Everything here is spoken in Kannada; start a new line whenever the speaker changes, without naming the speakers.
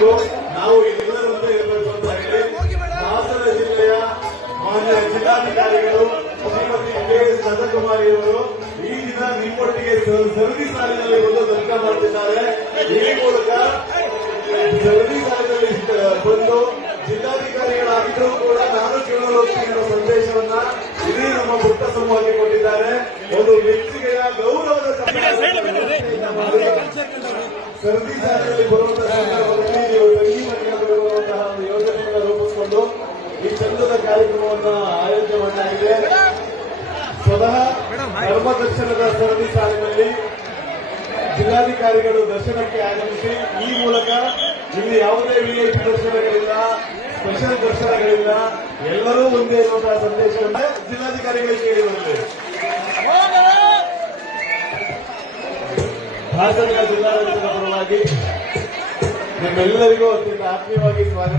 ಇರಬೇಕು. ನಾವು ಎಲ್ಲರಂತೆ ಇರಬೇಕು ಅಂತ ಹೇಳಿ ಹಾಸನ ಜಿಲ್ಲೆಯ ಮಾನ್ಯ ಜಿಲ್ಲಾಧಿಕಾರಿಗಳು ಶ್ರೀಮತಿ ಕೆ ಎಸ್ ಅವರು ಈ ದಿನ ನಿಮ್ಮೊಟ್ಟಿಗೆ ಸರದಿ ಸಾಲಿನಲ್ಲಿ ಬಂದು ಧರ್ಮ ಮಾಡುತ್ತಿದ್ದಾರೆ. ಈ ಮೂಲಕ ಸರದಿ ಸಾಲಿನಲ್ಲಿ ಬಂದು ಜಿಲ್ಲಾಧಿಕಾರಿಗಳಾಗಿದ್ದರೂ ಕೂಡ ನಾನು ಹೋಗ್ತೀನಿ ಅನ್ನೋ ಸಂದೇಶವನ್ನ ಇಡೀ ನಮ್ಮ ಪುಟ್ಟ ಸಮೂಹಕ್ಕೆ ಕೊಟ್ಟಿದ್ದಾರೆ. ಒಂದು ಮೆಚ್ಚುಗೆಯ ಗೌರವದ. ಸರದಿ ಸಾಲಿನಲ್ಲಿ ಬರುವಂತಹ ಸಂದರ್ಭದಲ್ಲಿ ನೀವು ತಂಗಿ ಮನೆಗೆ ಬರುವಂತಹ ಒಂದು ಯೋಜನೆಯನ್ನು ರೂಪಿಸಿಕೊಂಡು ಈ ಚಂದದ ಕಾರ್ಯಕ್ರಮವನ್ನು ಆಯೋಜನೆ ಮಾಡಲಾಗಿದೆ ಸ್ವತಃ ಧರ್ಮದರ್ಶನದ ಸರದಿ ಸಾಲಿನಲ್ಲಿ ಜಿಲ್ಲಾಧಿಕಾರಿಗಳು ದರ್ಶನಕ್ಕೆ ಆಗಮಿಸಿ ಈ ಮೂಲಕ ಇಲ್ಲಿ ಯಾವುದೇ ವಿಐಪಿ ದರ್ಶನಗಳಿಲ್ಲ ಸ್ಪೆಷಲ್ ದರ್ಶನಗಳಿಲ್ಲ ಎಲ್ಲರೂ ಒಂದೇ ಇರುವಂತಹ ಸಂದೇಶವನ್ನು ಜಿಲ್ಲಾಧಿಕಾರಿಗಳಿಗೆ ಕೇಳಿ ಬಂದಿದೆ ಹಾಸನ ಜಿಲ್ಲಾಡಳಿತದ ಪರವಾಗಿ ನಿಮ್ಮೆಲ್ಲರಿಗೂ ಅತ್ಯಂತ ಆತ್ಮೀಯವಾಗಿ ಸ್ವಾಗತ.